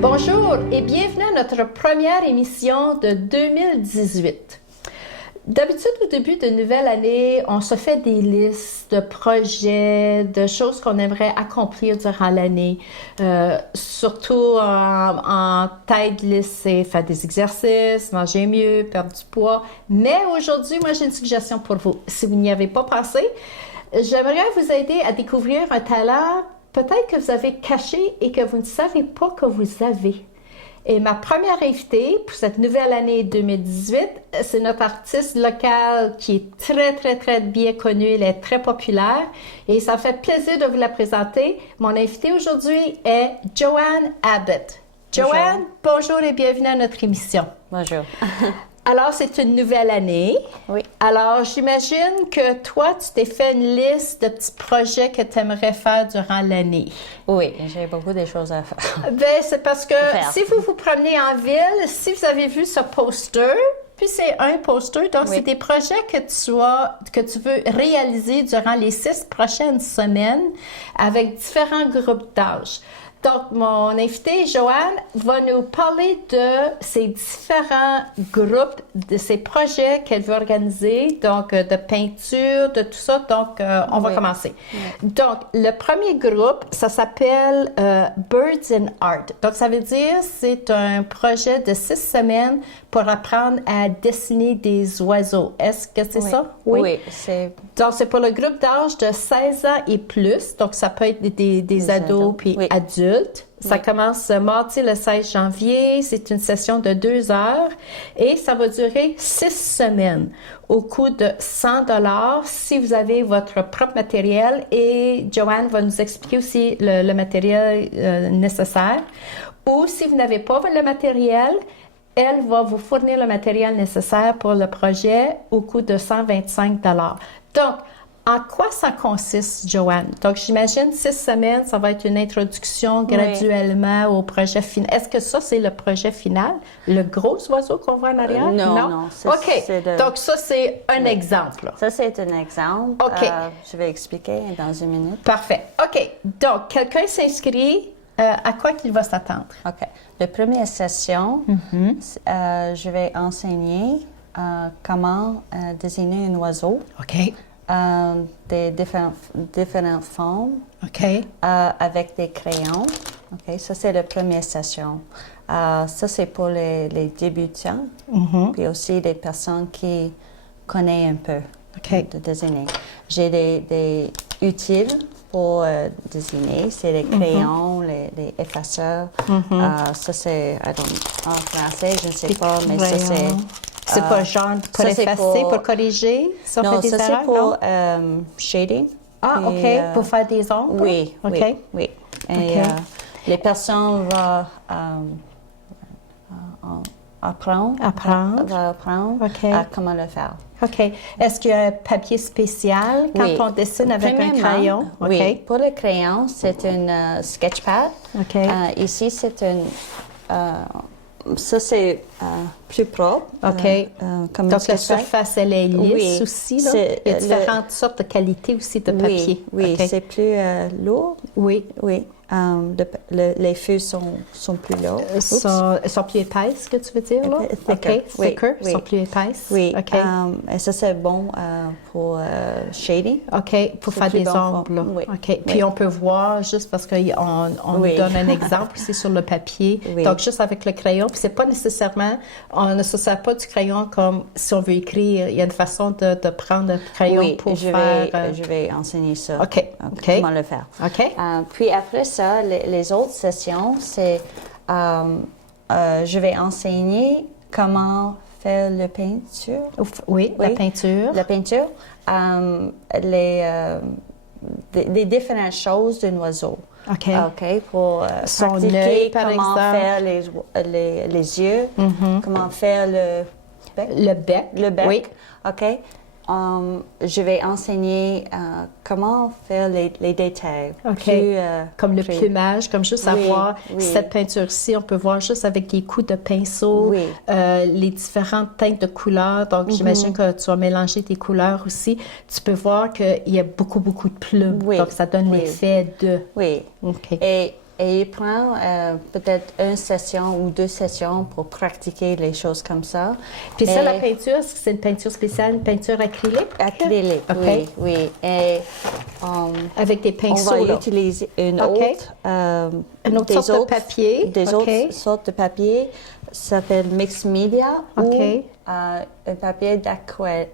Bonjour et bienvenue à notre première émission de 2018. D'habitude, au début de nouvelle année, on se fait des listes de projets, de choses qu'on aimerait accomplir durant l'année. Surtout en tête liste, c'est faire des exercices, manger mieux, perdre du poids. Mais aujourd'hui, moi, j'ai une suggestion pour vous. Si vous n'y avez pas pensé, j'aimerais vous aider à découvrir un talent peut-être que vous avez caché et que vous ne savez pas que vous avez. Et ma première invitée pour cette nouvelle année 2018, c'est notre artiste locale qui est très bien connue, elle est très populaire et ça fait plaisir de vous la présenter. Mon invitée aujourd'hui est Joanne Abbott. Joanne, bonjour et bienvenue à notre émission. Bonjour. Alors, c'est une nouvelle année. Oui. Alors, j'imagine que toi, tu t'es fait une liste de petits projets que tu aimerais faire durant l'année. Oui, j'ai beaucoup de choses à faire. Bien, c'est parce que si vous vous promenez en ville, si vous avez vu ce poster, puis c'est un poster, donc c'est des projets que tu veux réaliser durant les 6 prochaines semaines avec différents groupes d'âge. Donc, mon invitée, Joanne, va nous parler de ces différents groupes, de ces projets qu'elle veut organiser, donc de peinture, de tout ça. Donc, on va commencer. Oui. Donc, le premier groupe, ça s'appelle Birds in Art. Donc, ça veut dire c'est un projet de 6 semaines pour apprendre à dessiner des oiseaux. Est-ce que c'est ça? Oui, c'est... Donc, c'est pour le groupe d'âge de 16 ans et plus. Donc, ça peut être des ados puis adultes. Ça commence mardi le 16 janvier. C'est une session de 2 heures et ça va durer 6 semaines au coût de 100 $ si vous avez votre propre matériel. Et Joanne va nous expliquer aussi le matériel nécessaire. Ou si vous n'avez pas le matériel, elle va vous fournir le matériel nécessaire pour le projet au coût de 125 $. Donc, en quoi ça consiste, Joanne? Donc, j'imagine 6 semaines, ça va être une introduction graduellement au projet final. Est-ce que ça, c'est le projet final? Le gros oiseau qu'on voit en arrière? Non. OK. Donc, ça, c'est un exemple. Ça, c'est un exemple. OK. Je vais expliquer dans une minute. Parfait. OK. Donc, quelqu'un s'inscrit. À quoi qu'il va s'attendre? OK. La première session, je vais enseigner comment dessiner un oiseau. OK. Des différentes formes. OK. Avec des crayons. OK. Ça, c'est la première session. Ça, c'est pour les débutants. Puis aussi des personnes qui connaissent un peu de dessiner. J'ai des utiles pour dessiner. C'est les crayons, les effaceurs. Ça, c'est en français, je ne sais pas, mais ça, c'est... C'est pas genre pour effacer, pour corriger? Non, ça, c'est pour shading. Ah, OK. Pour faire des ombres? Oui, OK. oui. Et les personnes vont apprendre à comment le faire. OK. Est-ce qu'il y a un papier spécial quand on dessine avec un crayon? Oui. Pour le crayon, c'est un sketchpad. OK. Ici, c'est une... ça, c'est plus propre. OK. Donc, la surface, elle est lisse aussi, là? Il y a différentes sortes de qualités aussi de papier. Oui, c'est plus lourd. Oui. Les feuilles sont plus lourdes. Sont plus épaisses, que tu veux dire, là? OK. Thicker, sont plus épaisses. Oui. OK. Et ça, c'est bon pour shading. OK. Pour faire des ombres, là. Oui. OK. Puis, on peut voir, juste parce qu'on nous donne un exemple ici sur le papier. Donc, juste avec le crayon. Puis, c'est pas nécessairement... On ne se sert pas du crayon comme si on veut écrire. Il y a une façon de prendre le crayon pour faire... je vais enseigner ça. OK. Comment le faire. OK. Puis après ça, les autres sessions, c'est... je vais enseigner comment faire la peinture. Oui, la peinture. La peinture. Des différentes choses d'un oiseau. OK. Pour son pratiquer œil, par comment exemple. faire les yeux, comment faire le bec. Le bec. Oui. OK. Je vais enseigner comment faire les détails. OK. Comme le plumage, comme juste savoir cette peinture-ci, on peut voir juste avec des coups de pinceau les différentes teintes de couleurs. Donc, j'imagine que tu vas mélanger tes couleurs aussi. Tu peux voir qu'il y a beaucoup de plumes. Donc, ça donne l'effet de... Oui. OK. Et Et il prend peut-être une session ou 2 sessions pour pratiquer les choses comme ça. Puis ça, la peinture, est-ce que c'est une peinture spéciale, une peinture acrylique? Acrylique, oui. Et avec des pinceaux, on va utiliser une autre sorte de papier. Des autres sortes de papier. Ça s'appelle Mixed Media ou un papier d'aquarelle.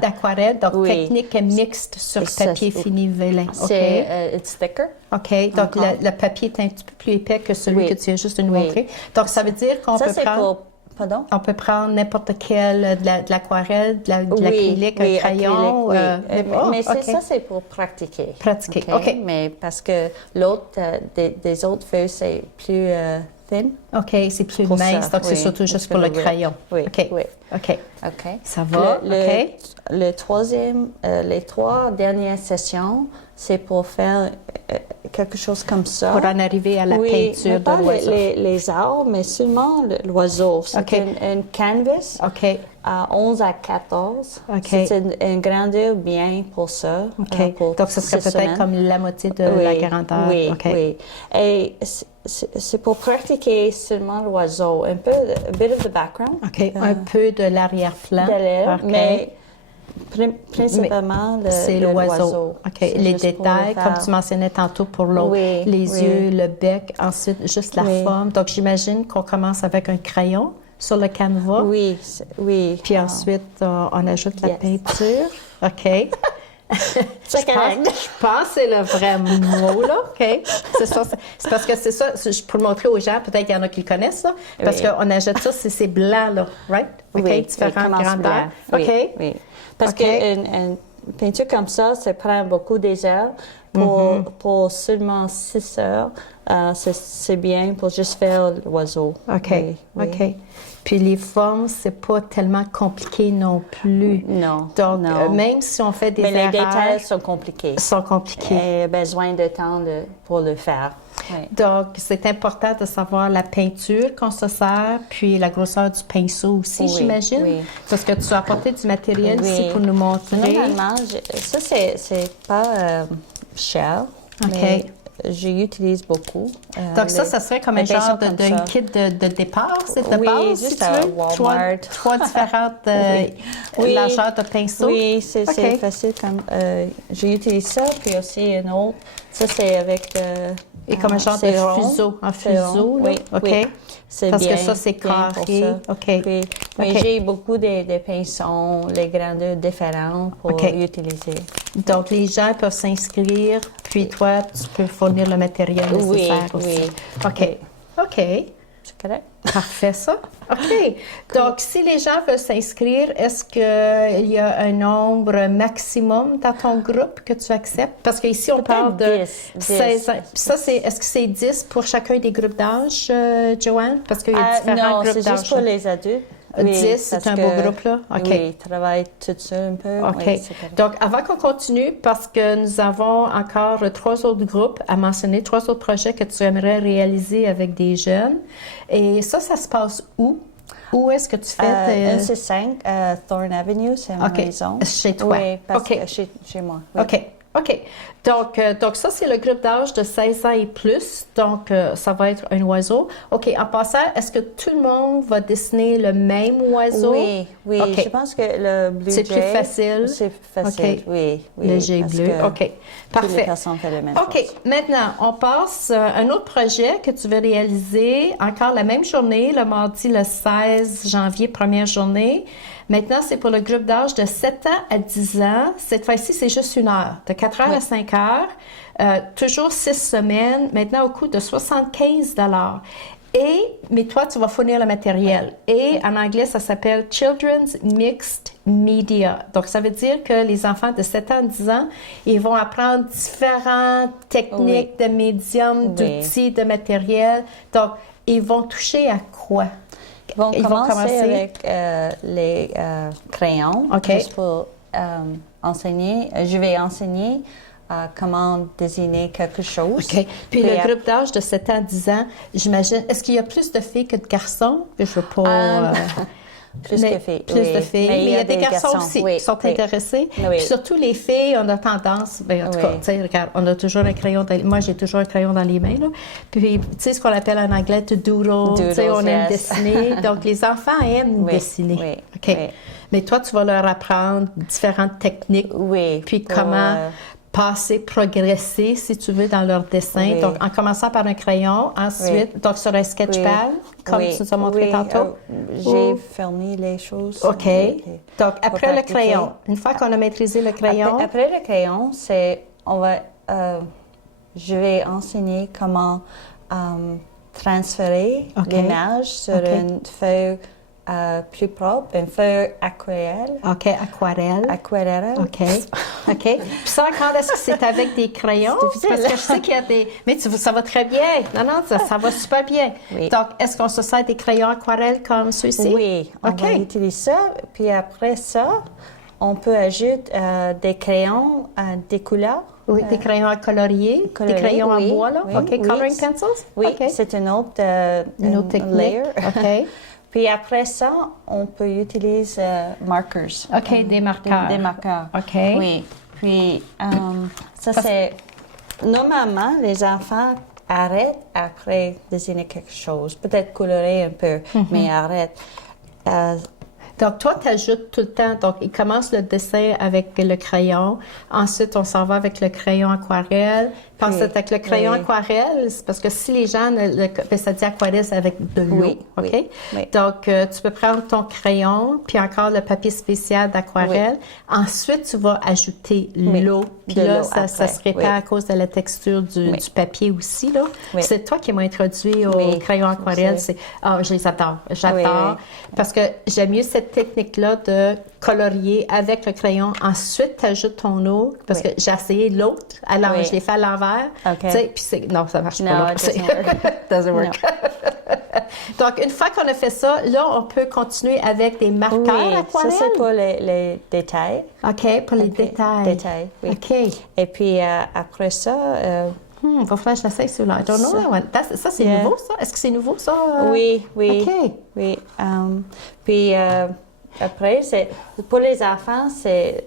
D'aquarelle, donc technique mixte sur papier fini vélin. C'est it's thicker. OK, donc le papier est un petit peu plus épais que celui que tu viens juste de nous montrer. Donc, ça veut dire qu'on peut prendre... Pardon? On peut prendre n'importe quel, de l'aquarelle, de l'acrylique, un crayon. Mais ça, c'est pour pratiquer. Pratiquer, OK. Mais parce que l'autre, des autres feuilles, c'est plus thin. OK, c'est plus mince, donc c'est surtout juste pour le crayon. Oui, OK. Ça va, Le troisième, les 3 dernières sessions, c'est pour faire quelque chose comme ça. Pour en arriver à la peinture de l'oiseau. Les arbres, mais seulement l'oiseau. C'est un canvas à 11 à 14. C'est une grandeur bien pour ça. Donc, ce serait peut-être comme la moitié de la grandeur. Oui. Et c'est pour pratiquer seulement l'oiseau. Un bit of the background. Un peu de l'arrière-plan. Mais principalement c'est l'oiseau. Les détails, comme tu mentionnais tantôt pour l'autre, les yeux, le bec, ensuite juste la forme. Donc, j'imagine qu'on commence avec un crayon sur le canevas. Oui. Puis ensuite, on ajoute la peinture. OK. Je pense que c'est le vrai mot, là. OK. C'est ça. C'est parce que c'est ça, pour le montrer aux gens, peut-être qu'il y en a qui le connaissent, là, parce qu'on ajoute ça, c'est blanc, là. Right? OK. Différentes grandeurs. Oui. Parce qu'une peinture comme ça prend beaucoup d'heures. Pour seulement 6 heures, c'est bien pour juste faire l'oiseau. OK. Puis les formes, c'est pas tellement compliqué non plus. Non. Donc, même si on fait des erreurs... Mais les détails sont compliqués. Et il y a besoin de temps pour le faire. Donc, c'est important de savoir la peinture qu'on se sert, puis la grosseur du pinceau aussi, j'imagine. Oui. Parce que tu as apporté du matériel ici pour nous montrer. Normalement, ça, c'est pas cher, mais j'utilise beaucoup. Donc ça serait comme un genre de kit de départ, c'est de base, si tu veux? Walmart. Trois différentes largeurs de pinceaux. Oui, c'est facile. J'utilise ça, puis aussi une autre. Ça, c'est avec... Et comme un genre de fuseau, oui. C'est parce que ça, c'est carré. Mais j'ai beaucoup de pinceaux, les grandeurs différentes pour utiliser. Donc, les gens peuvent s'inscrire, puis toi, tu peux fournir le matériel nécessaire aussi. OK. C'est correct. Parfait, ça. OK. Donc, si les gens veulent s'inscrire, est-ce qu'il y a un nombre maximum dans ton groupe que tu acceptes? Parce qu'ici, on parle de 16 ans. Ça, est-ce que c'est 10 pour chacun des groupes d'âge, Joanne? Parce qu'il y a différents groupes d'âge. Non, c'est juste pour les adultes. 10, c'est un beau groupe, là? OK. Oui, ils travaillent tout seul un peu. OK. Oui, donc, avant qu'on continue, parce que nous avons encore 3 autres groupes à mentionner, 3 autres projets que tu aimerais réaliser avec des jeunes. Et ça se passe où? Où est-ce que tu fais? C'est 5, Thorn Avenue, c'est ma maison. Chez toi? Oui, parce que chez moi. Oui. OK. Donc ça, c'est le groupe d'âge de 16 ans et plus. Donc, ça va être un oiseau. OK. En passant, est-ce que tout le monde va dessiner le même oiseau? Oui. Okay. Je pense que le bleu c'est plus facile. C'est facile, oui. Le jet bleu. OK. Parfait. Toutes les personnes font la même OK. Maintenant, on passe à un autre projet que tu veux réaliser encore la même journée, le mardi, le 16 janvier, première journée. Maintenant, c'est pour le groupe d'âge de 7 ans à 10 ans. Cette fois-ci, c'est juste 1 heure, de 4 heures à 5 heures. Toujours 6 semaines, maintenant au coût de 75 $. Mais toi, tu vas fournir le matériel. Et en anglais, ça s'appelle Children's Mixed Media. Donc, ça veut dire que les enfants de 7 ans à 10 ans, ils vont apprendre différentes techniques de médium, d'outils, de matériel. Donc, ils vont toucher à quoi? Ils vont commencer avec les crayons, juste pour enseigner. Je vais enseigner comment désigner quelque chose. OK. Puis le groupe d'âge de 7 ans à 10 ans, j'imagine, est-ce qu'il y a plus de filles que de garçons? Je veux pas... Plus de filles. Plus de filles. Mais il y a des garçons aussi oui, qui sont intéressés. Oui. Puis surtout les filles, on a tendance, en tout cas, tu sais, regarde, on a toujours un crayon, moi j'ai toujours un crayon dans les mains, là. Puis, tu sais, ce qu'on appelle en anglais to doodle, tu sais, on aime dessiner. Donc, les enfants aiment dessiner. Oui. OK. Oui. Mais toi, tu vas leur apprendre différentes techniques. Oui. Puis comment progresser, si tu veux, dans leur dessin. Oui. Donc, en commençant par un crayon, ensuite, donc sur un sketchpad, comme tu nous as montré tantôt. J'ai fermé les choses. OK. Donc, après le crayon, une fois qu'on a maîtrisé le crayon... Après le crayon, je vais enseigner comment transférer l'image sur une feuille plus propre, une feuille aquarelle. OK, aquarelle. Aquarelle. OK. OK. Puis ça, encore, est-ce que c'est avec des crayons? Parce que je sais qu'il y a des... Mais ça va très bien. Non, ça va super bien. Oui. Donc, est-ce qu'on se sert des crayons aquarelles comme ceux-ci? Oui, on va utiliser ça. Puis après ça, on peut ajouter des crayons, des couleurs. Oui, des crayons à colorier, des crayons en bois, là. OK, coloring pencils? Oui, okay. C'est une autre technique. layer. OK. Puis après ça, on peut utiliser markers. OK, des marqueurs. Des marqueurs. OK. Oui. Puis ça, c'est... Normalement, les enfants arrêtent après dessiner quelque chose. Peut-être colorer un peu, mais arrêtent. Donc, toi, tu ajoutes tout le temps. Donc, il commence le dessin avec le crayon. Ensuite, on s'en va avec le crayon aquarelle. Puis ensuite, avec le crayon aquarelle, c'est parce que si les gens, ça dit aquarelle, c'est avec de l'eau, OK? Oui. Donc, tu peux prendre ton crayon, puis encore le papier spécial d'aquarelle. Ensuite, tu vas ajouter l'eau. Puis là, ça se répand à cause de la texture du papier aussi, là. C'est toi qui m'as introduit au crayon aquarelle. Je les adore. J'adore. Parce que j'aime mieux cette technique-là de colorier avec le crayon. Ensuite, tu ajoutes ton eau, parce que j'ai essayé l'autre. Alors, je l'ai fait à l'envers. Puis non, ça marche pas. Là. Doesn't work. Donc, une fois qu'on a fait ça, là, on peut continuer avec des marqueurs aquarelles. Ça, c'est pour les détails. OK, pour les détails. OK. Et puis, après ça... va falloir que je l'essaye celui-là. I don't know that one. Ça, c'est nouveau, ça? Est-ce que c'est nouveau, ça? Oui. OK. Oui. Puis, après, pour les enfants, c'est...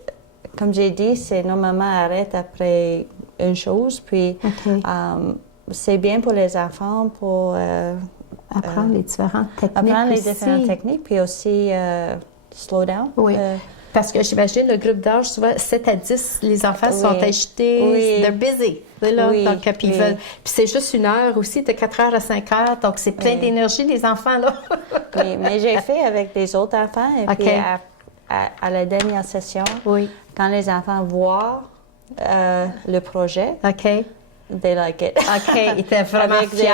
Comme j'ai dit, c'est normalement arrête après une chose. Puis, c'est bien pour les enfants pour... apprendre les différentes techniques. Apprendre les différentes techniques, puis aussi slow down. Oui. Parce que j'imagine le groupe d'âge, souvent 7 à 10, les enfants sont agités, they're busy. Là, donc, puis ils veulent. Puis c'est juste une heure aussi, de 4 heures à 5 heures, donc c'est plein d'énergie, les enfants, là. Oui, mais j'ai fait avec des autres enfants, et puis à la dernière session, quand les enfants voient le projet, they like it. OK, ils étaient vraiment fiers.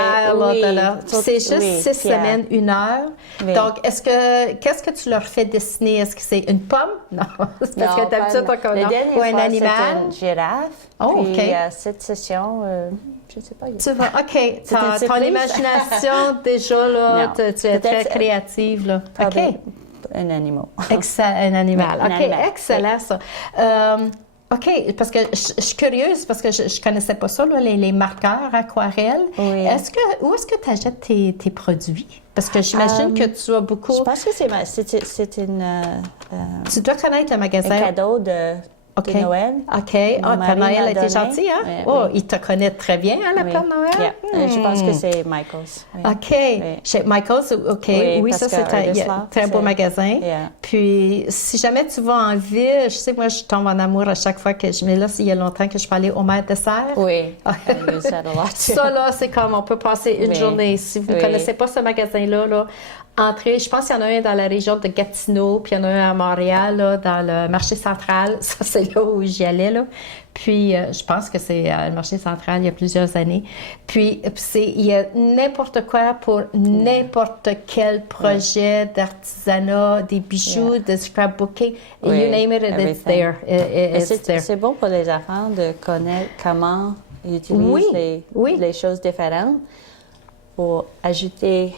C'est juste 6 semaines, 1 heure. Donc, qu'est-ce que tu leur fais dessiner? Est-ce que c'est une pomme? Non, c'est parce que d'habitude, ou un animal? C'est une girafe. Oh, puis, cette session, je ne sais pas. Tu vas, OK, ton imagination, déjà, là, tu es très créative, là. OK. Un animal. Un animal. OK, excellent, ça. OK, parce que je suis curieuse, parce que je ne connaissais pas ça, là, les marqueurs aquarelles. Oui. Où est-ce que tu achètes tes produits? Parce que j'imagine que tu as beaucoup... Je pense que c'est une... tu dois connaître le magasin. Un cadeau de Noël. OK. Père Noël a été gentil, hein? Il te connaît très bien, hein, le Père Noël? Je pense que c'est Michael's. OK. Chez Michael's, OK. Oui, ça, c'est un très beau magasin. Puis, si jamais tu vas en ville, je sais, moi, je tombe en amour à chaque fois que je... Mais là, il y a longtemps que je parlais au maître de serre. Oui. Ça, là, c'est comme on peut passer une journée. Si vous ne connaissez pas ce magasin-là, là, entrez. Je pense qu'il y en a un dans la région de Gatineau, puis il y en a un à Montréal, là, dans le marché central. Ça, c'est là où j'y allais, là. Puis, je pense que c'est le marché central il y a plusieurs années. Puis, il y a n'importe quoi pour n'importe quel projet d'artisanat, des bijoux, de scrapbooking. You name it, it's there. C'est bon pour les enfants de connaître comment ils utilisent les choses différentes pour ajouter...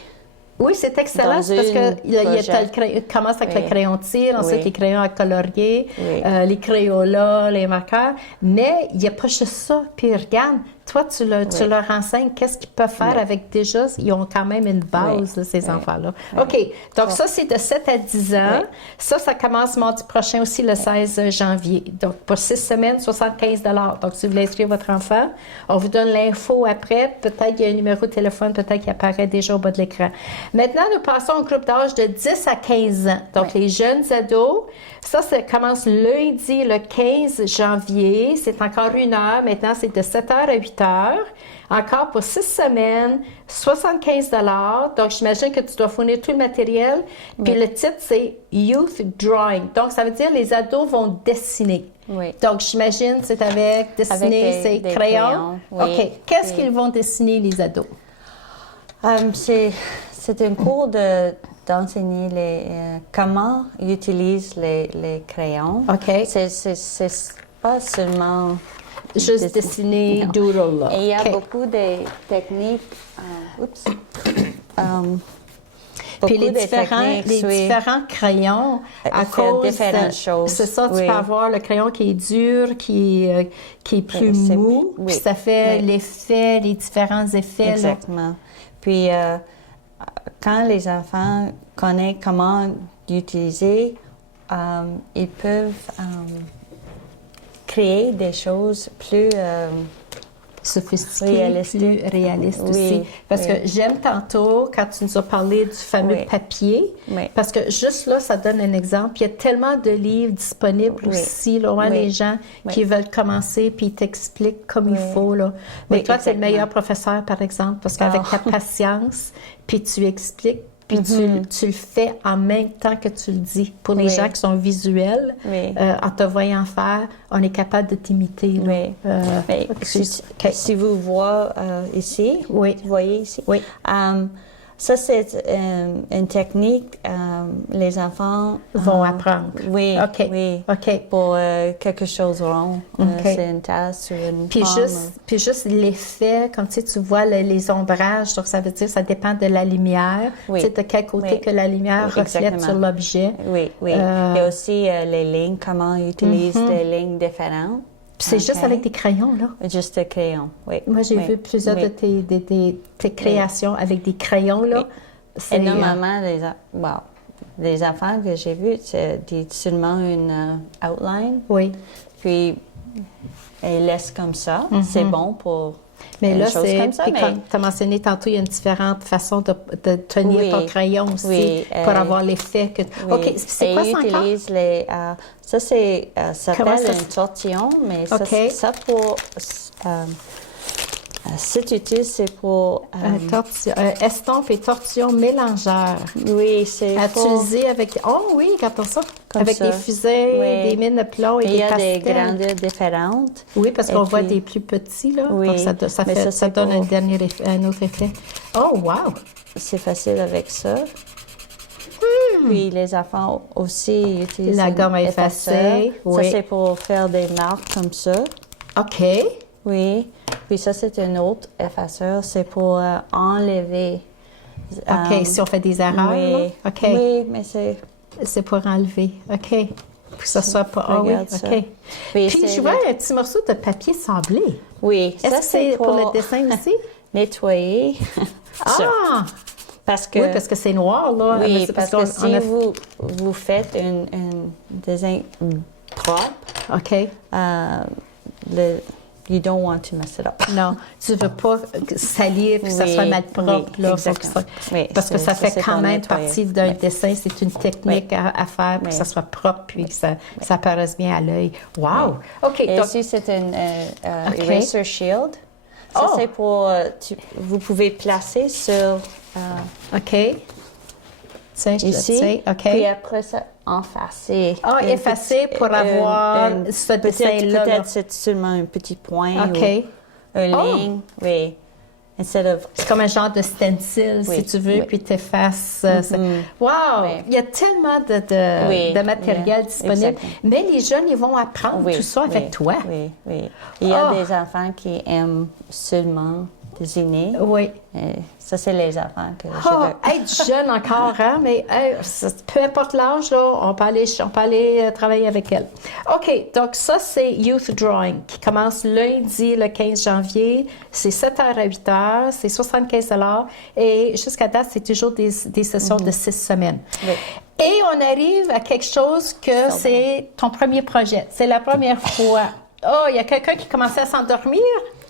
Oui, c'est excellent parce que commence avec le crayon de cire, ensuite les crayons à colorier, les crayolas, les marqueurs. Mais il n'y a pas juste ça. Puis regarde, Toi, tu leur enseignes qu'est-ce qu'ils peuvent faire avec déjà, ils ont quand même une base, là, ces enfants-là. OK, donc ça, c'est de 7 à 10 ans. Ça commence mardi prochain aussi, le 16 janvier. Donc, pour 6 semaines, 75 $. Donc, si vous voulez inscrire votre enfant, on vous donne l'info après. Peut-être qu'il y a un numéro de téléphone, peut-être qu'il apparaît déjà au bas de l'écran. Maintenant, nous passons au groupe d'âge de 10 à 15 ans. Donc, les jeunes ados, ça commence lundi, le 15 janvier. C'est encore 1 heure. Maintenant, c'est de 7 h à 8 h. Encore pour 6 semaines, 75 $. Donc, j'imagine que tu dois fournir tout le matériel. Puis le titre, c'est Youth Drawing. Donc, ça veut dire les ados vont dessiner. Oui. Donc, j'imagine c'est avec dessiner, c'est des crayons. Oui. OK. Qu'est-ce qu'ils vont dessiner, les ados? C'est un cours d'enseigner comment ils utilisent les crayons. OK. C'est pas seulement juste dessiner, doodle. Là. Et il y a beaucoup de techniques. Puis les différents crayons, à cause différentes choses. C'est ça, tu peux avoir le crayon qui est dur, qui est plus mou, puis ça fait l'effet, les différents effets. Exactement. Là. Puis quand les enfants connaissent comment l'utiliser, ils peuvent créer des choses plus sophistiquées, plus réalistes aussi. Parce que j'aime tantôt, quand tu nous as parlé du fameux papier, parce que juste là, ça donne un exemple. Il y a tellement de livres disponibles aussi, là, les gens qui veulent commencer, puis ils t'expliquent comme il faut. Là. Mais toi, tu es le meilleur professeur, par exemple, parce qu'avec ta patience, puis tu expliques, puis tu le fais en même temps que tu le dis. Pour les gens qui sont visuels, en te voyant faire, on est capable de t'imiter. Si vous voyez ici, vous voyez ici, ça c'est une technique les enfants vont apprendre. Oui, pour quelque chose rond. C'est une tasse ou une pomme. Puis juste l'effet, comme tu vois les ombrages, donc ça veut dire ça dépend de la lumière, tu sais de quel côté que la lumière reflète sur l'objet. Oui. Il y a aussi les lignes, comment ils utilisent des lignes différentes. Puis c'est juste avec des crayons, là? Juste des crayons, oui. Moi, j'ai vu plusieurs de tes créations avec des crayons, là. Et normalement, les enfants que j'ai vus, c'est seulement une outline. Oui. Puis, ils laissent comme ça. C'est bon pour mais là, c'est comme ça. Puis comme tu as mentionné tantôt, il y a une différente façon de tenir ton crayon aussi pour avoir l'effet que... OK, c'est quoi ça encore? Utilise ça, s'appelle un tortillon, mais ça pour... cet outil, c'est pour... estompe et tortillon mélangeur. Oui, c'est utilisé avec... Oh oui, regarde ça. Comme avec des fusées, des mines de plomb et des pastels. Il y a des grandeurs différentes. Oui, parce qu'on voit des plus petits, là. Oui. Donc, ça donne un autre effet. Oh, wow! C'est facile avec ça. Puis les enfants aussi utilisent la gomme effacée. Ça, c'est pour faire des marques comme ça. OK. Oui. Puis ça, c'est un autre effaceur. C'est pour enlever. OK, si on fait des erreurs, là? OK. Oui, mais c'est... C'est pour enlever. OK. Pour que ça soit pas... Ah oui, OK. Puis je vois un petit morceau de papier sablé. Oui. Est-ce que c'est pour le dessin aussi? Nettoyer. Parce que c'est noir, là. Oui, parce que si vous faites un dessin propre, OK. You don't want to mess it up. Non, tu ne veux pas salir que ça soit mal propre. Là, parce que ça fait quand même partie d'un dessin. C'est une technique à faire pour que ça soit propre puis que ça paraisse bien à l'œil. Wow! OK. Et donc, ici, c'est un eraser shield. Ça, c'est pour... vous pouvez placer sur... OK. Tiens, ici. OK. Puis après ça, effacer. Effacer pour avoir ce dessin-là. Peut-être c'est seulement un petit point OK. ou une ligne. Oui. C'est comme un genre de stencil, si tu veux, puis tu effaces. Wow! Il y a tellement de matériel disponible. Exactement. Mais les jeunes, ils vont apprendre tout ça avec toi. Oui. Il y a des enfants qui aiment seulement désigner. Oui. Ça, c'est les enfants que je Oh, veux. être jeune encore, hein, mais peu importe l'âge, là, on peut aller travailler avec elle. OK, donc ça, c'est Youth Drawing qui commence lundi, le 15 janvier. C'est 7h à 8h, c'est 75 et jusqu'à date, c'est toujours des sessions de 6 semaines. Oui. Et on arrive à quelque chose que c'est ton premier projet. C'est la première fois. Oh, il y a quelqu'un qui commençait à s'endormir.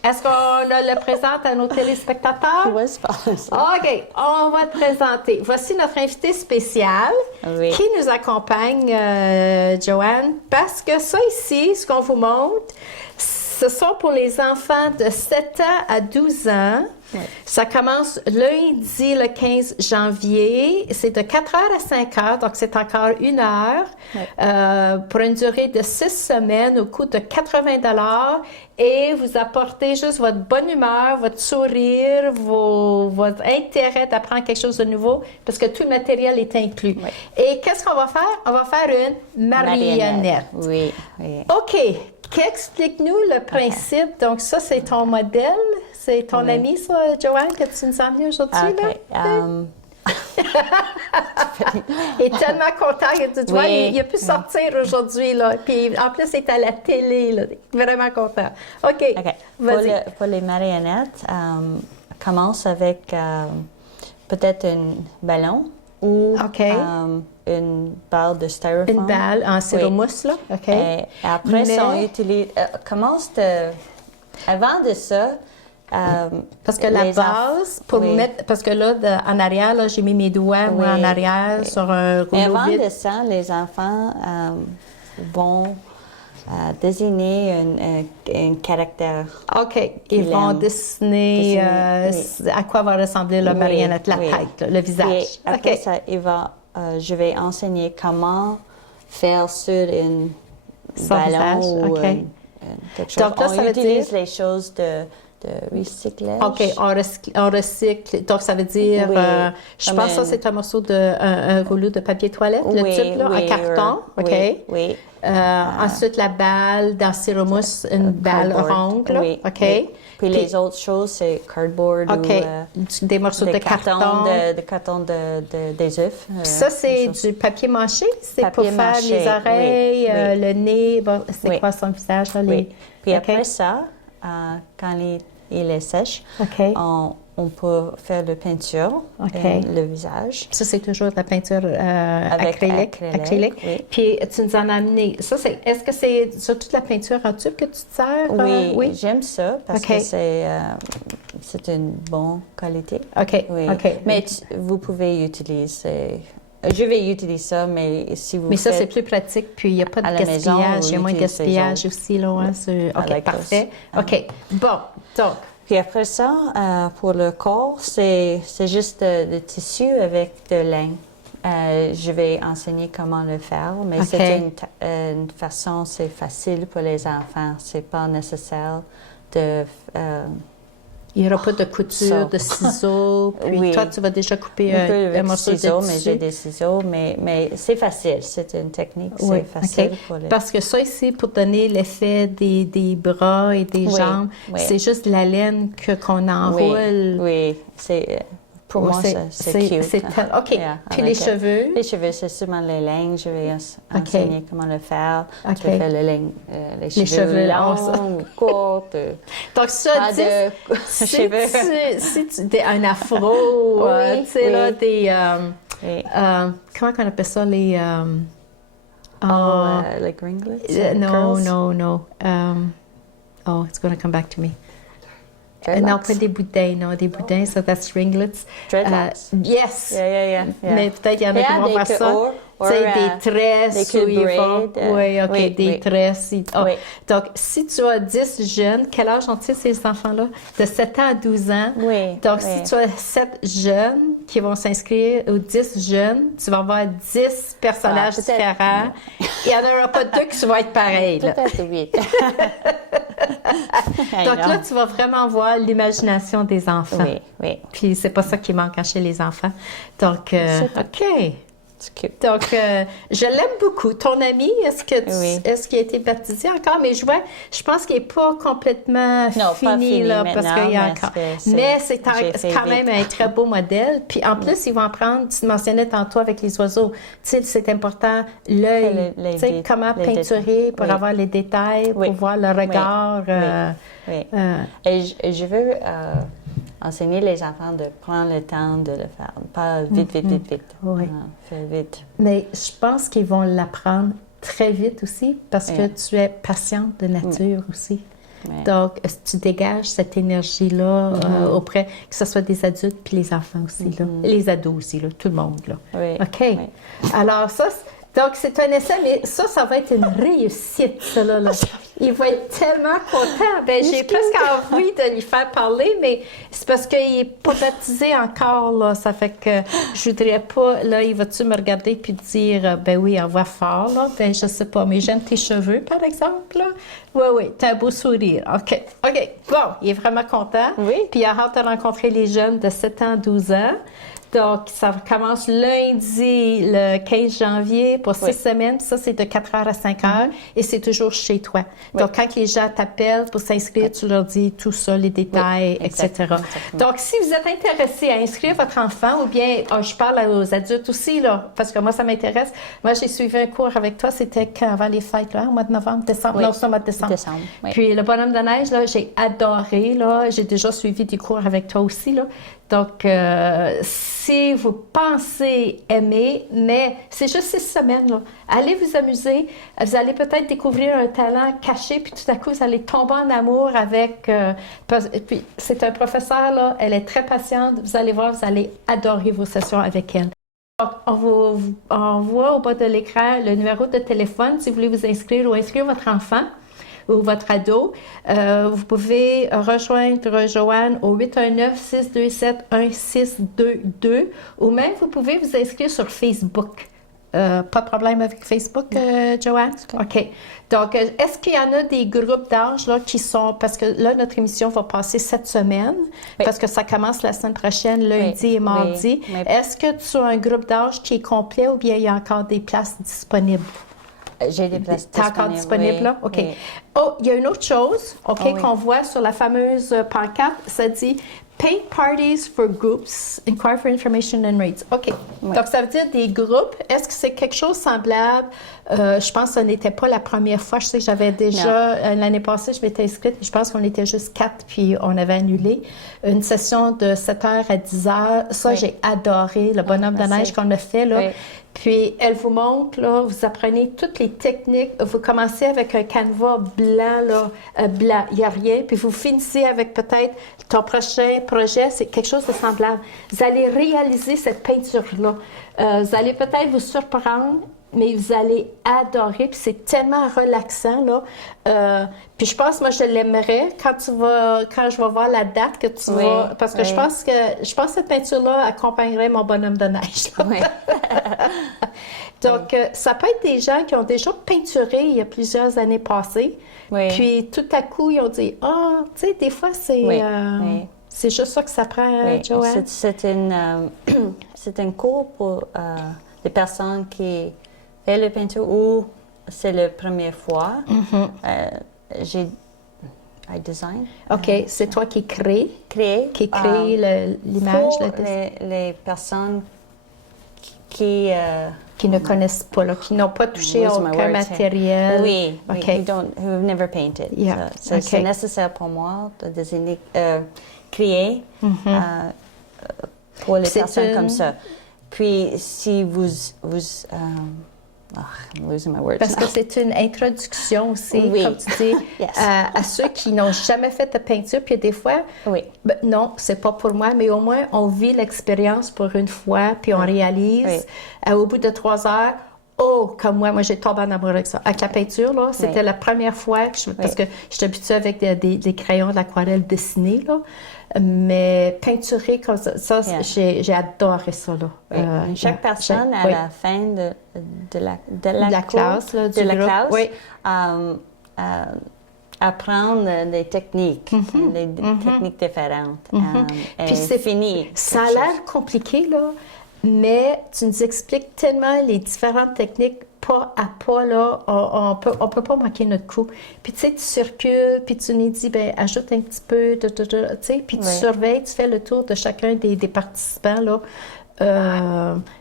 Est-ce qu'on le présente à nos téléspectateurs? Oui, c'est pas ça. OK, on va te présenter. Voici notre invité spécial qui nous accompagne, Joanne, parce que ça ici, ce qu'on vous montre, ce sont pour les enfants de 7 ans à 12 ans. Oui. Ça commence lundi, le 15 janvier. C'est de 4h à 5h, donc c'est encore 1 heure pour une durée de 6 semaines au coût de 80 $ et vous apportez juste votre bonne humeur, votre sourire, votre intérêt d'apprendre quelque chose de nouveau parce que tout le matériel est inclus. Oui. Et qu'est-ce qu'on va faire? On va faire une marionnette. Oui. OK. Explique-nous le principe. Donc, ça, c'est ton modèle. C'est ton ami, ça, Joanne, que tu nous as amené aujourd'hui, là? Il est tellement content que tu vois, il a pu sortir aujourd'hui, là. Puis, en plus, il est à la télé, là. Il est vraiment content. OK, vas-y. Pour les marionnettes, commence avec peut-être un ballon ou une balle de styrofoam. Une balle en styromousse, là. OK. Et après, on utilise... avant de ça... parce que la base, pour mettre... Parce que là, en arrière, là, j'ai mis mes doigts en arrière sur un rouleau vide. Avant de ça, les enfants vont désigner un caractère. OK. Ils vont dessiner à quoi va ressembler la marionnette, la tête, là, le visage. Et après ça, je vais enseigner comment faire sur un ballon ou quelque chose. Donc là, ça utilise les choses de recyclage. OK, on recycle. Donc, ça veut dire, je pense que ça, c'est un morceau un rouleau de papier toilette, le tube, là, en carton. OK. Oui. Ensuite, la balle dans styromousse, une balle ronde, là. Oui. OK. Puis les autres choses, c'est cardboard ou des morceaux de carton. De carton des œufs. Ça, c'est du papier mâché? C'est pour faire les oreilles, le nez. Bon, c'est quoi son visage? Là, Puis après ça, quand il est sèche, on peut faire de peinture, le visage. Ça, c'est toujours de la peinture acrylique. Oui. Puis, tu nous en as amené. Ça, est-ce que c'est surtout de la peinture en tube que tu te sers? Oui, j'aime ça parce que c'est une bonne qualité. OK. Mais vous pouvez utiliser... Je vais utiliser ça, mais si vous Mais ça, c'est plus pratique, puis il n'y a pas de gaspillage. Il y a moins de gaspillage aussi, là. OK, parfait. OK, bon, donc... Puis après ça, pour le corps, c'est juste de tissu avec de laine. Je vais enseigner comment le faire, mais c'est une façon, c'est facile pour les enfants. C'est pas nécessaire de... il n'y aura pas de couture, de ciseaux. Puis toi, tu vas déjà couper un morceau de tissu. Mais j'ai des ciseaux, mais c'est facile. C'est une technique, c'est facile pour les... Parce que ça ici, pour donner l'effet des bras et des jambes, c'est juste la laine qu'on enroule. Oui, c'est... Pour moi, c'est cute. OK. Puis les cheveux? Les cheveux, c'est seulement les lignes. Je vais enseigner comment le faire. Je vais faire les cheveux longs, courts. Donc, ça, si tu un afro, tu sais, là, des... comment on appelle ça, les... like ringlets? No. It's going to come back to me. Non, pas des boudins, des boudins, so that's ringlets. Dreadlocks. Yes. Yeah. Mais peut-être qu'il y en a qui vont faire ça. Tu sais, des tresses où ils font... des tresses. Donc, si tu as 10 jeunes, quel âge ont-ils ces enfants-là? De 7 ans à 12 ans. Donc, si tu as 7 jeunes qui vont s'inscrire, ou 10 jeunes, tu vas avoir 10 personnages différents. Il n'y en aura pas 2 qui vont être pareils. Peut-être 8. Donc là, tu vas vraiment voir l'imagination des enfants. Oui. Puis c'est pas ça qui manque chez les enfants. Donc, OK. C'est cute. Donc, je l'aime beaucoup. Ton ami, est-ce qu'il a été baptisé encore? Mais je pense qu'il n'est pas complètement fini, là, parce qu'il y a encore. Mais c'est quand même un très beau modèle. Puis en plus, ils vont apprendre, tu mentionnais tantôt avec les oiseaux, tu sais, c'est important, l'œil, tu sais, comment peinturer pour avoir les détails, pour voir le regard. Et je veux enseigner les enfants de prendre le temps de le faire, pas vite. Oui. Faire vite. Mais je pense qu'ils vont l'apprendre très vite aussi parce que tu es patiente de nature aussi. Oui. Donc, tu dégages cette énergie-là auprès, que ce soit des adultes puis les enfants aussi, là. Les ados aussi, là, tout le monde. Là. Oui. OK. Oui. Alors, donc, c'est un essai, mais ça va être une réussite, ça, là. Il va être tellement content. Ben, j'ai presque envie de lui faire parler, mais c'est parce qu'il n'est pas baptisé encore, là. Ça fait que je voudrais pas, là, il va-tu me regarder puis dire, ben oui, on voit fort, là. Ben, je sais pas, mais j'aime tes cheveux, par exemple, là. Oui, t'as un beau sourire. OK. Bon, il est vraiment content. Oui. Puis il a hâte de rencontrer les jeunes de 7 ans, 12 ans. Donc, ça commence lundi, le 15 janvier, pour 6 semaines. Ça, c'est de 4 heures à 5 heures et c'est toujours chez toi. Donc, quand les gens t'appellent pour s'inscrire, tu leur dis tout ça, les détails, etc. Exactement. Donc, si vous êtes intéressé à inscrire votre enfant ou bien, je parle aux adultes aussi, là, parce que moi, ça m'intéresse. Moi, j'ai suivi un cours avec toi, c'était avant les fêtes, là, au mois de novembre, décembre. Non, c'est au mois de décembre. Oui. Puis, le bonhomme de neige, là, j'ai adoré, là. J'ai déjà suivi des cours avec toi aussi, là. Donc, si vous pensez aimer, mais c'est juste 6 semaines, là. Allez vous amuser. Vous allez peut-être découvrir un talent caché, puis tout à coup, vous allez tomber en amour avec... puis, c'est un professeur, là. Elle est très patiente. Vous allez voir, vous allez adorer vos sessions avec elle. Donc, on voit au bas de l'écran le numéro de téléphone si vous voulez vous inscrire ou inscrire votre enfant ou votre ado. Vous pouvez rejoindre Joanne au 819-627-1622 ou même vous pouvez vous inscrire sur Facebook. Pas de problème avec Facebook, Joanne? OK. Donc, est-ce qu'il y en a des groupes d'âge là, qui sont... Parce que là, notre émission va passer cette semaine, parce que ça commence la semaine prochaine, lundi et mardi. Est-ce que tu as un groupe d'âge qui est complet ou bien il y a encore des places disponibles? J'ai des places disponibles. T'es encore disponible, là? OK. Oh, il y a une autre chose, qu'on voit sur la fameuse pancarte. Ça dit « Paid parties for groups, inquire for information and rates ». OK. Donc, ça veut dire des groupes. Est-ce que c'est quelque chose semblable? Je pense que ce n'était pas la première fois. Je sais que j'avais déjà, l'année passée, je m'étais inscrite. Je pense qu'on était juste 4, puis on avait annulé. Une session de 7h à 10h. Ça, j'ai adoré. Le bonhomme de neige qu'on a fait, là. Puis, elle vous montre, là, vous apprenez toutes les techniques. Vous commencez avec un canevas blanc, là, blanc, il n'y a rien. Puis, vous finissez avec peut-être ton prochain projet, c'est quelque chose de semblable. Vous allez réaliser cette peinture-là. Vous allez peut-être vous surprendre, mais vous allez adorer. Puis, c'est tellement relaxant, là. Puis, je pense, moi, je l'aimerais quand je vais voir la date que tu vas... Parce que je pense que cette peinture-là accompagnerait mon bonhomme de neige. Donc, ça peut être des gens qui ont déjà peinturé il y a plusieurs années passées. Puis, tout à coup, ils ont dit, tu sais, des fois, c'est... C'est juste ça que ça prend, Joanne. C'est un cours pour les personnes qui font la peinture ou c'est la première fois. I design. OK, c'est toi qui crée l'image. Pour les personnes qui ne connaissent pas, là, qui n'ont pas touché à aucun matériel. Oui, who have never painted. Yeah. C'est nécessaire pour moi de désigner, créer pour les personnes comme ça. Puis, si vous I'm losing my words. Parce que c'est une introduction aussi, comme tu dis, à ceux qui n'ont jamais fait de peinture. Puis des fois, non, c'est pas pour moi, mais au moins, on vit l'expérience pour une fois, puis on réalise, au bout de 3 heures, comme moi j'ai tombé en amour avec ça. Avec la peinture, là, c'était la première fois, parce que je suis habituée avec des crayons, de l'aquarelle dessinée, là. Mais peinturer comme ça, j'ai adoré ça, là. Chaque personne, à la fin de la classe, là, apprendre des techniques, techniques différentes. Puis c'est fini. Ça a l'air compliqué, là. mais tu nous expliques tellement les différentes techniques pas à pas, là, on peut pas manquer notre coup. Puis tu sais, tu circules, puis tu nous dis, ben ajoute un petit peu, tu sais, puis tu surveilles, tu fais le tour de chacun des participants, là.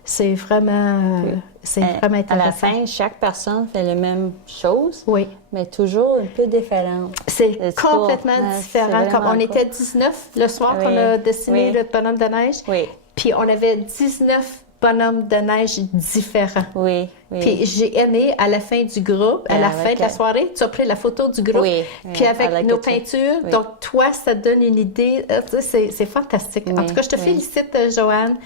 C'est vraiment intéressant. À la fin, chaque personne fait les mêmes choses, oui, mais toujours un peu différent. C'est complètement différent. Comme on était 19 le soir qu'on a dessiné le bonhomme de neige, puis on avait 19 bonhommes de neige différents. Oui. Puis j'ai aimé, à la fin du groupe, à la fin de la soirée, tu as pris la photo du groupe, puis avec nos peintures. Donc, toi, ça te donne une idée. C'est fantastique. En tout cas, je te félicite, Joanne,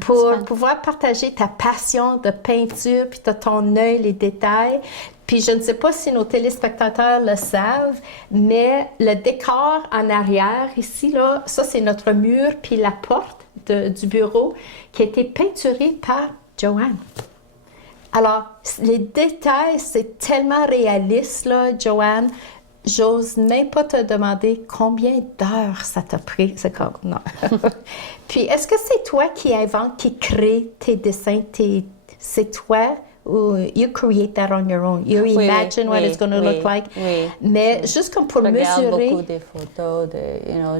pour pouvoir partager ta passion de peinture, puis tu as ton œil, les détails. Puis je ne sais pas si nos téléspectateurs le savent, mais le décor en arrière, ici, là, ça, c'est notre mur, puis la porte du bureau qui a été peinturée par Joanne. Alors, les détails, c'est tellement réaliste, là, Joanne. J'ose même pas te demander combien d'heures ça t'a pris. C'est comme, non. Puis, est-ce que c'est toi qui invente, qui crée tes dessins? C'est toi ou you create that on your own? You imagine what it's going to look like? Mais juste comme pour mesurer... Je regarde beaucoup des photos,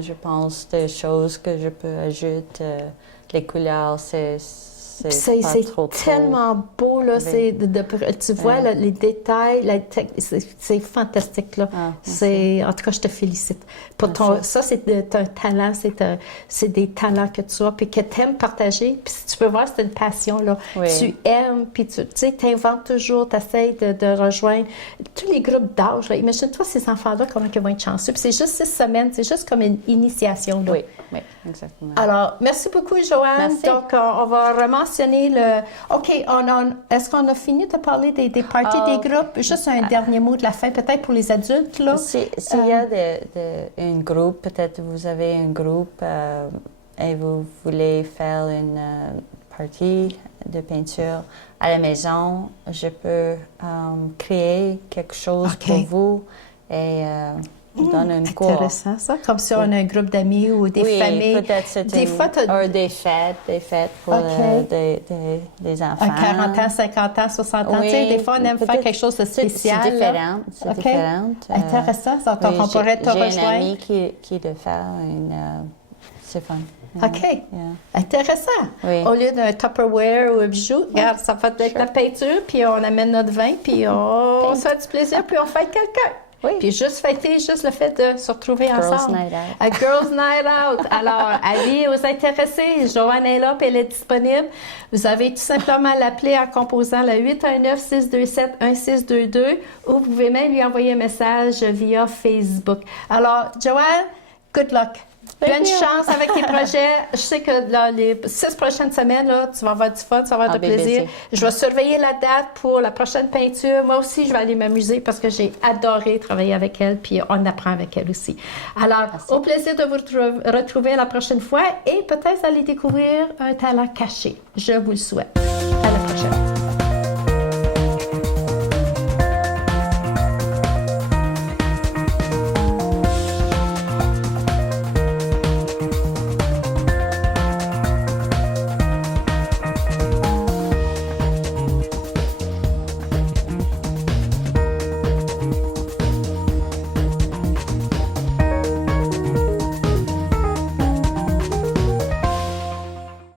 je pense des choses que je peux ajouter. Les couleurs, c'est tellement beau, là. Tu vois les détails, c'est fantastique, là. En tout cas, je te félicite. Ça, c'est un talent, c'est des talents que tu as, puis que tu aimes partager. Puis si tu peux voir, c'est une passion, là. Tu aimes, puis tu inventes toujours, tu essaies de rejoindre tous les groupes d'âge. Imagine-toi ces enfants-là, comment ils vont être chanceux. Puis c'est juste 6 semaines, c'est juste comme une initiation, là. Oui, exactement. Alors, merci beaucoup, Joanne. Merci. Donc, on va rementionner le... OK, est-ce qu'on a fini de parler des parties des groupes? Juste un dernier mot de la fin, peut-être pour les adultes, là. S'il y a un groupe, peut-être vous avez un groupe et vous voulez faire une partie de peinture à la maison, je peux créer quelque chose pour vous et... donne une cours. Intéressant, ça. Comme si on a un groupe d'amis ou des familles. Peut-être c'est des fêtes pour des enfants. 40 ans, 50 ans, 60 ans. Tu sais, des fois, on aime faire quelque chose de spécial. C'est différent. Intéressant. Donc, on pourrait te rejoindre. J'ai un ami qui le fait. C'est fun. OK. Intéressant. Au lieu d'un Tupperware ou un bijou, regarde, ça fait avec la peinture, puis on amène notre vin, puis on se fait du plaisir, puis on fête quelqu'un. Puis juste fêter, juste le fait de se retrouver ensemble. Girls Night Out. A Girls Night Out. Alors, avis aux intéressés, Joanne est là, puis elle est disponible. Vous avez tout simplement à l'appeler en composant le 819-627-1622 ou vous pouvez même lui envoyer un message via Facebook. Alors, Joanne, good luck. Bonne chance avec tes projets. Je sais que là, les 6 prochaines semaines, là, tu vas avoir du fun, tu vas avoir du plaisir. Je vais surveiller la date pour la prochaine peinture. Moi aussi, je vais aller m'amuser parce que j'ai adoré travailler avec elle, puis on apprend avec elle aussi. Alors, au plaisir de vous retrouver la prochaine fois et peut-être aller découvrir un talent caché. Je vous le souhaite.